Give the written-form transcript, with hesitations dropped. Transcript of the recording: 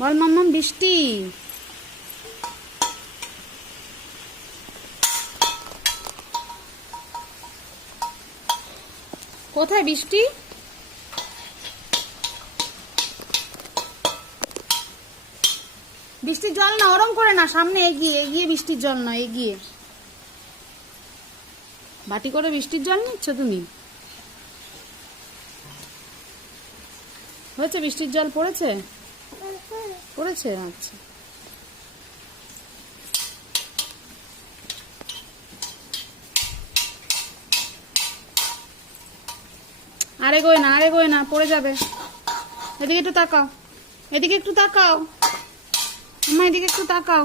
বল মাম্মাম বৃষ্টি। কোথায় বৃষ্টি? বৃষ্টির জল না, ওরম করে না, সামনে এগিয়ে এগিয়ে বৃষ্টির জল না, এগিয়ে বাটি করে বৃষ্টির জল নিচ্ছ তুমি? হয়েছে? বৃষ্টির জল পড়েছে? পড়েছে, আচ্ছা। আরে গোয় না, পড়ে যাবে। এদিকে একটু তাকাও, এদিকে একটু তাকাও, এদিকে একটু তাকাও।